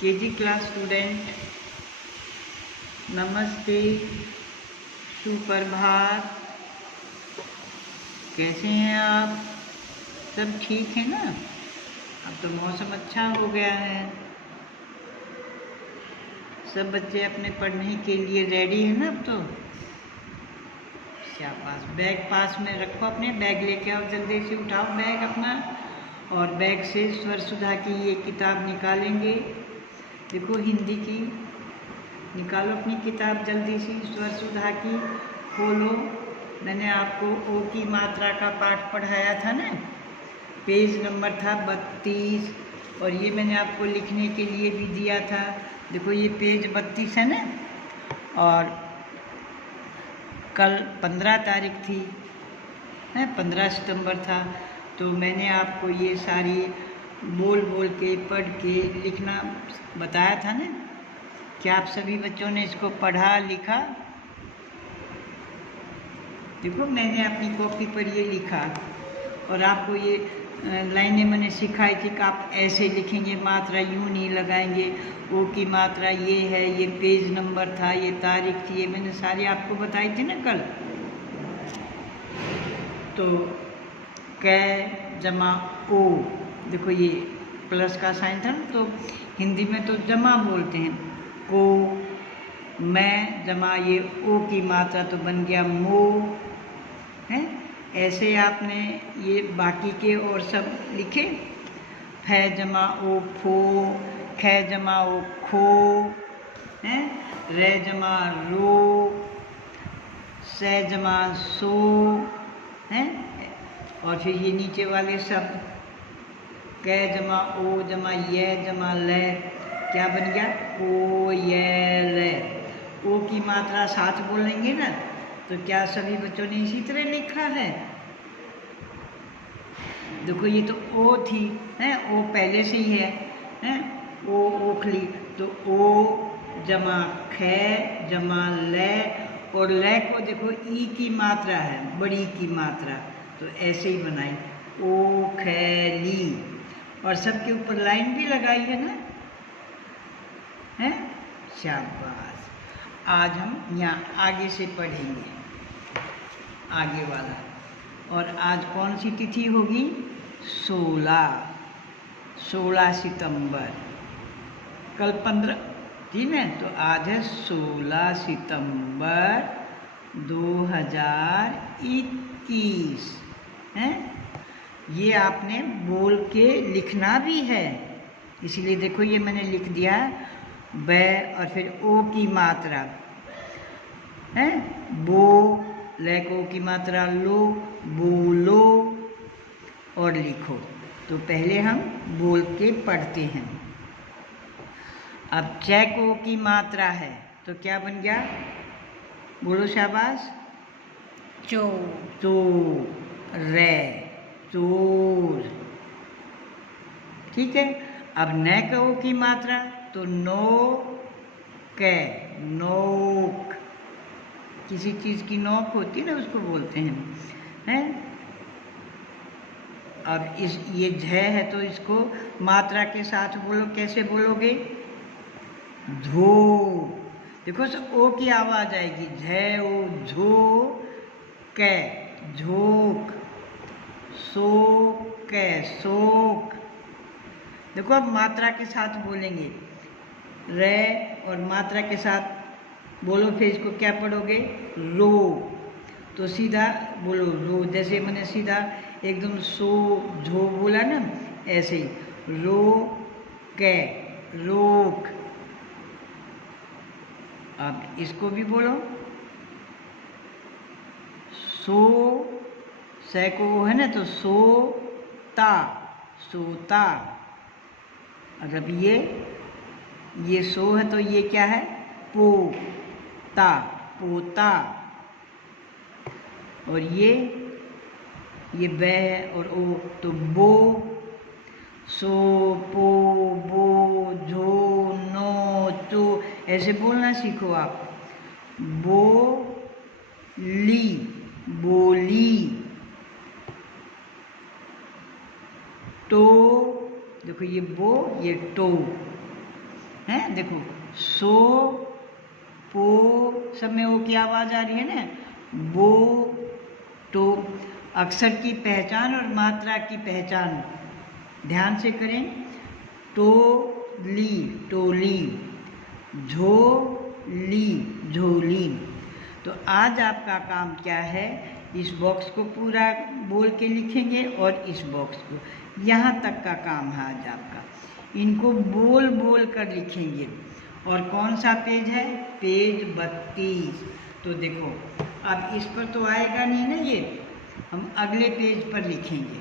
KG class student, नमस्ते, सुप्रभात। कैसे हैं आप? सब ठीक है ना? अब तो मौसम अच्छा हो गया है, सब बच्चे अपने पढ़ने के लिए रेडी है ना अब तो। शाबाश, बैग पास में रखो, अपने बैग लेके आओ, जल्दी से उठाओ बैग अपना, और बैग से स्वर सुधा की ये किताब निकालेंगे। देखो हिंदी की, निकालो अपनी किताब जल्दी से, स्वर सुधा की खोलो। मैंने आपको ओ की मात्रा का पाठ पढ़ाया था ना, पेज नंबर था 32, और ये मैंने आपको लिखने के लिए भी दिया था। देखो ये पेज 32 है ना, और कल 15 तारीख थी, 15 सितंबर था, तो मैंने आपको ये सारी बोल बोल के पढ़ के लिखना बताया था ना। क्या आप सभी बच्चों ने इसको पढ़ा लिखा? देखो मैंने अपनी कॉपी पर ये लिखा, और आपको ये लाइनें मैंने सिखाई थी कि आप ऐसे लिखेंगे, मात्रा यूँ नहीं लगाएंगे, ओ की मात्रा ये है, ये पेज नंबर था, ये तारीख थी, ये मैंने सारी आपको बताई थी ना कल। तो कै जमा ओ, देखो ये प्लस का साइन था, तो हिंदी में तो जमा बोलते हैं, को, मैं जमा ये ओ की मात्रा तो बन गया मो, है। ऐसे आपने ये बाकी के और सब लिखे, फै जमा ओ फो, खे जमा ओ खो, है, रे जमा रो, से जमा सो, है, और फिर ये नीचे वाले सब, कै जमा ओ जमा ये जमा ले, क्या बन गया? ओ ये ले। ओ की मात्रा साथ बोलेंगे ना, तो क्या सभी बच्चों ने इसी तरह लिखा है? देखो ये तो ओ थी, है, ओ पहले से ही है, ओ ओखली, तो ओ जमा खे जमा ले, और ले को देखो ई की मात्रा है, बड़ी की मात्रा, तो ऐसे ही बनाई, ओ खैली, और सबके ऊपर लाइन भी लगाई है ना, है। शाबाश। आज हम यहाँ आगे से पढ़ेंगे, आगे वाला, और आज कौन सी तिथि होगी? 16 सितंबर। कल 15 थी ना, तो आज है 16 सितंबर 2021, है। ये आपने बोल के लिखना भी है, इसीलिए देखो ये मैंने लिख दिया ब, और फिर ओ की मात्रा, है, बो, ले को की मात्रा लो, बोलो, और लिखो। तो पहले हम बोल के पढ़ते हैं। अब चैको की मात्रा है, तो क्या बन गया? बोलो शाबाश। चो, तो, रे, चोर, ठीक है। अब न को की मात्रा, तो नो कै, नोक, किसी चीज़ की नोक होती है ना, उसको बोलते हैं। अब इस ये झ है, तो इसको मात्रा के साथ बोलो, कैसे बोलोगे? धो, देखो ओ की आवाज आएगी, झ ओ, झो कै, झोंक, सो कै, शोक। देखो अब मात्रा के साथ बोलेंगे, रे और मात्रा के साथ बोलो, फिर इसको क्या पढ़ोगे? रो, तो सीधा बोलो रो, जैसे मैंने सीधा एकदम सो झो बोला ना, ऐसे ही रो कै, रोक। अब इसको भी बोलो, सो, से को है ना, तो सोता, सोता। और अब ये सो है, तो ये क्या है? पोता, पोता। और ये ब है, और ओ, तो बो, सो, पो, बो, झो, नो, चो, ऐसे बोलना सीखो आप। बो ली, बोली। तो देखो ये बो, ये टो, हैं, देखो सो पो सब में ओ की आवाज़ आ रही है ना, बो। तो अक्षर की पहचान और मात्रा की पहचान ध्यान से करें। टोली टोली, झोली झोली। तो आज आपका काम क्या है, इस बॉक्स को पूरा बोल के लिखेंगे और इस बॉक्स को, यहाँ तक का काम है आज आपका। इनको बोल बोल कर लिखेंगे। और कौन सा पेज है, पेज 32। तो देखो अब इस पर तो आएगा नहीं ना ये, हम अगले पेज पर लिखेंगे।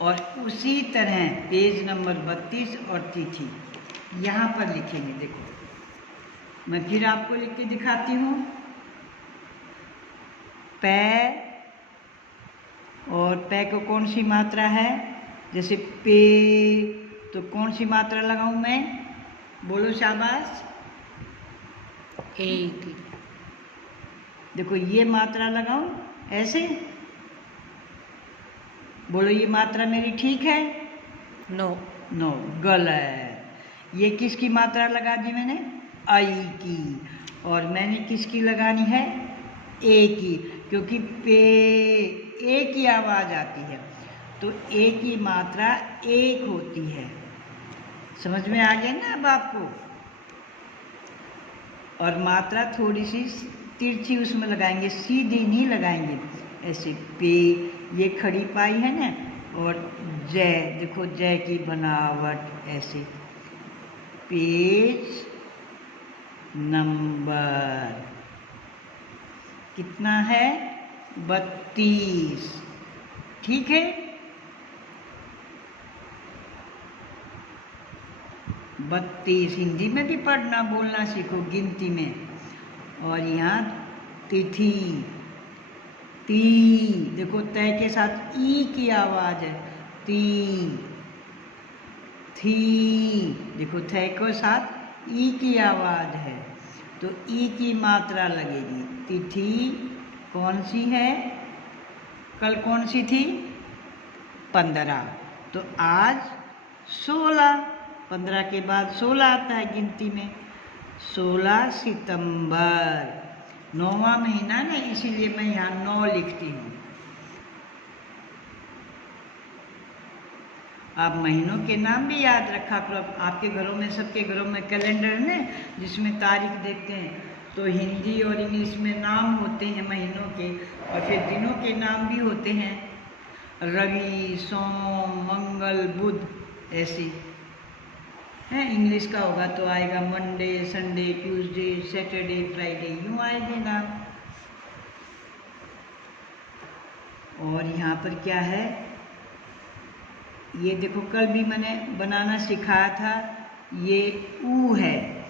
और उसी तरह पेज नंबर 32 और तिथि यहाँ पर लिखेंगे। देखो मैं फिर आपको लिख के दिखाती हूँ। पै, और पै को कौन सी मात्रा है, जैसे पे, तो कौन सी मात्रा लगाऊं मैं, बोलो शाबाश। एक। देखो ये मात्रा लगाऊं ऐसे, बोलो ये मात्रा मेरी ठीक है। नो। नो, गलत। ये किसकी मात्रा लगा दी मैंने, आई की। और मैंने किसकी लगानी है, ए की, क्योंकि पे ए की आवाज़ आती है तो ए की मात्रा एक होती है। समझ में आ गया ना अब आपको। और मात्रा थोड़ी सी तिरछी उसमें लगाएंगे, सीधी नहीं लगाएंगे। ऐसे पे, ये खड़ी पाई है ना, और जय, देखो जय की बनावट ऐसे। पेज नंबर कितना है, 32। ठीक है, 32। हिंदी में भी पढ़ना बोलना सीखो, गिनती में। और यहाँ तिथि, ती, देखो तय के साथ ई की आवाज़ है, ती। थी, देखो थ के साथ ई की आवाज़ है तो ई की मात्रा लगेगी। तिथि कौन सी है, कल कौन सी थी, 15। तो आज 16, 15 के बाद 16 आता है गिनती में। 16 सितंबर, 9वां महीना ना, इसीलिए मैं यहाँ 9 लिखती हूँ। आप महीनों के नाम भी याद रखा करो। आपके घरों में, सबके घरों में कैलेंडर है ना, जिसमें तारीख देखते हैं। तो हिंदी और इंग्लिश में नाम होते हैं महीनों के, और फिर दिनों के नाम भी होते हैं, रवि, सोम, मंगल, बुध, ऐसे है। इंग्लिश का होगा तो आएगा Monday, Sunday, Tuesday, Saturday, Friday, यूँ आएंगे नाम। और यहाँ पर क्या है, ये देखो कल भी मैंने बनाना सिखाया था, ये ऊ है,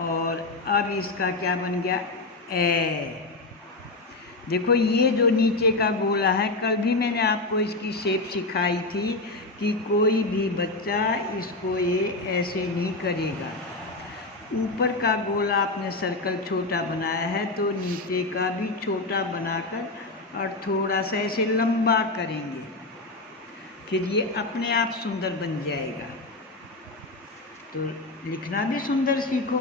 और अब इसका क्या बन गया, ए। देखो ये जो नीचे का गोला है, कल भी मैंने आपको इसकी शेप सिखाई थी कि कोई भी बच्चा इसको ये ऐसे नहीं करेगा। ऊपर का गोला आपने सर्कल छोटा बनाया है तो नीचे का भी छोटा बनाकर और थोड़ा सा ऐसे लंबा करेंगे, फिर ये अपने आप सुंदर बन जाएगा। तो लिखना भी सुंदर सीखो।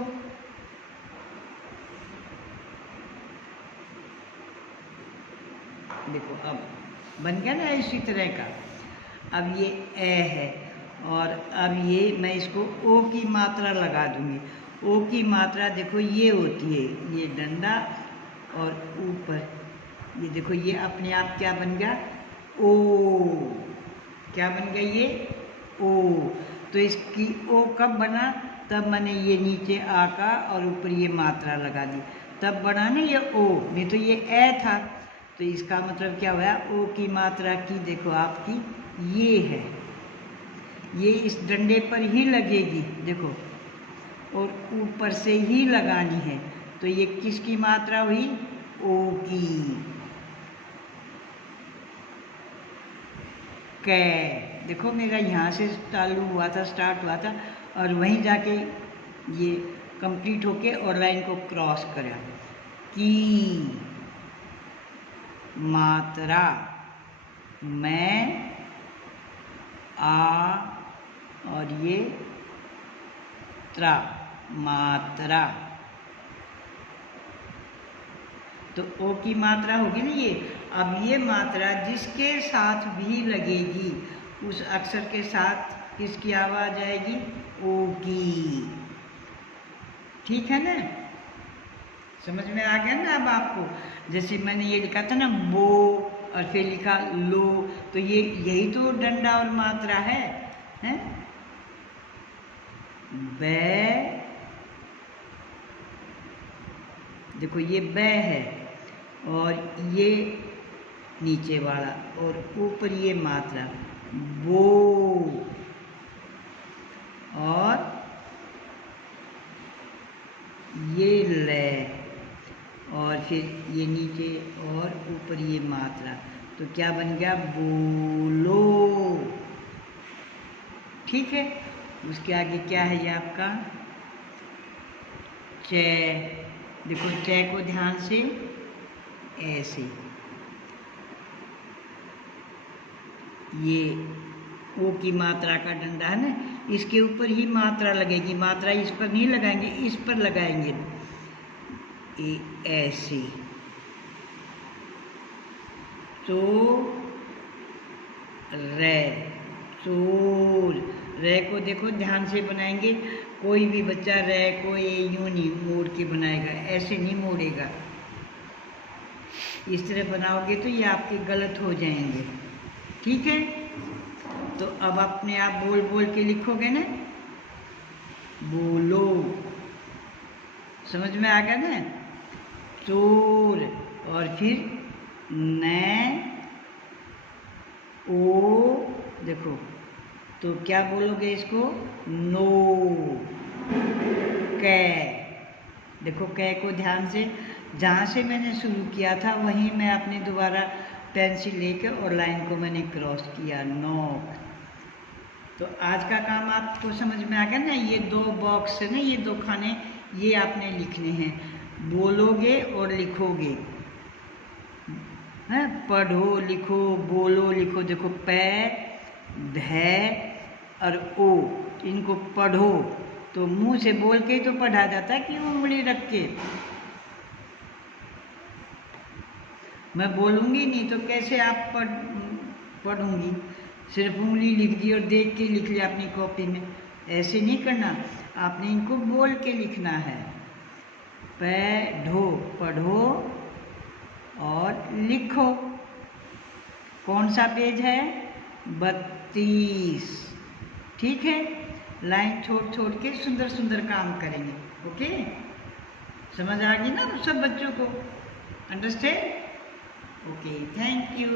देखो अब बन गया ना इसी तरह का। अब ये ए है, और अब ये मैं इसको ओ की मात्रा लगा दूंगी। ओ की मात्रा देखो ये होती है, ये डंडा और ऊपर, ये देखो ये अपने आप क्या बन गया, ओ। क्या बन गया ये, ओ। तो इसकी ओ कब बना, तब मैंने ये नीचे आ का और ऊपर ये मात्रा लगा दी, तब बना ना ये ओ, नहीं तो ये ए था। तो इसका मतलब क्या हुआ, ओ की मात्रा की देखो आपकी ये है, ये इस डंडे पर ही लगेगी देखो, और ऊपर से ही लगानी है। तो ये किसकी मात्रा हुई, ओ की। कै, देखो मेरा यहाँ से चालू हुआ था, स्टार्ट हुआ था, और वहीं जाके ये कंप्लीट होके और लाइन को क्रॉस करा। की मात्रा, मैं, आ, और ये त्रा, मात्रा। तो ओ की मात्रा होगी ना ये। अब ये मात्रा जिसके साथ भी लगेगी उस अक्षर के साथ किसकी आवाज आएगी? ओ की। ठीक है ना? समझ में आ गया ना अब आपको? जैसे मैंने ये लिखा था ना बो और फिर लिखा लो, तो ये यही तो डंडा और मात्रा है, हैं? बै, देखो ये बै है और ये नीचे वाला और ऊपर ये मात्रा बो, और ये ले, और फिर ये नीचे और ऊपर ये मात्रा, तो क्या बन गया? बोलो। ठीक है। उसके आगे क्या है ये आपका? चे। देखो चे को ध्यान से ऐसे, ये ओ की मात्रा का डंडा है ना, इसके ऊपर ही मात्रा लगेगी। मात्रा इस पर नहीं लगाएंगे, इस पर लगाएंगे। ऐसे तो रे, चोर। रे को देखो ध्यान से बनाएंगे। कोई भी बच्चा रे को ये यूं नहीं मोड़ के बनाएगा, ऐसे नहीं मोड़ेगा। इस तरह बनाओगे तो ये आपके गलत हो जाएंगे। ठीक है? तो अब अपने आप बोल बोल के लिखोगे ना, बोलो। समझ में आ गया ना? चोर, और फिर न, ओ, देखो तो क्या बोलोगे इसको? नो। कै, देखो कै को ध्यान से, जहाँ से मैंने शुरू किया था वहीं मैं अपने दोबारा पेंसिल लेकर और लाइन को मैंने क्रॉस किया। नॉक। तो आज का काम आपको समझ में आ गया ना? ये दो बॉक्स है ना, ये दो खाने, ये आपने लिखने हैं। बोलोगे और लिखोगे, है? पढ़ो, लिखो, बोलो, लिखो। देखो पै, भै और ओ, इनको पढ़ो। तो मुंह से बोल के तो पढ़ा जाता है कि उंगली रख के। मैं बोलूँगी नहीं तो कैसे आप पढ़ूंगी? सिर्फ उंगली लिख दी और देख के लिख लिया अपनी कॉपी में, ऐसे नहीं करना। आपने इनको बोल के लिखना है। पढ़ो, पढ़ो और लिखो। कौन सा पेज है? 32। ठीक है? लाइन छोड़ छोड़ के सुंदर सुंदर काम करेंगे। ओके? समझ आ गई ना सब बच्चों को? अंडरस्टैंड? Okay, thank you.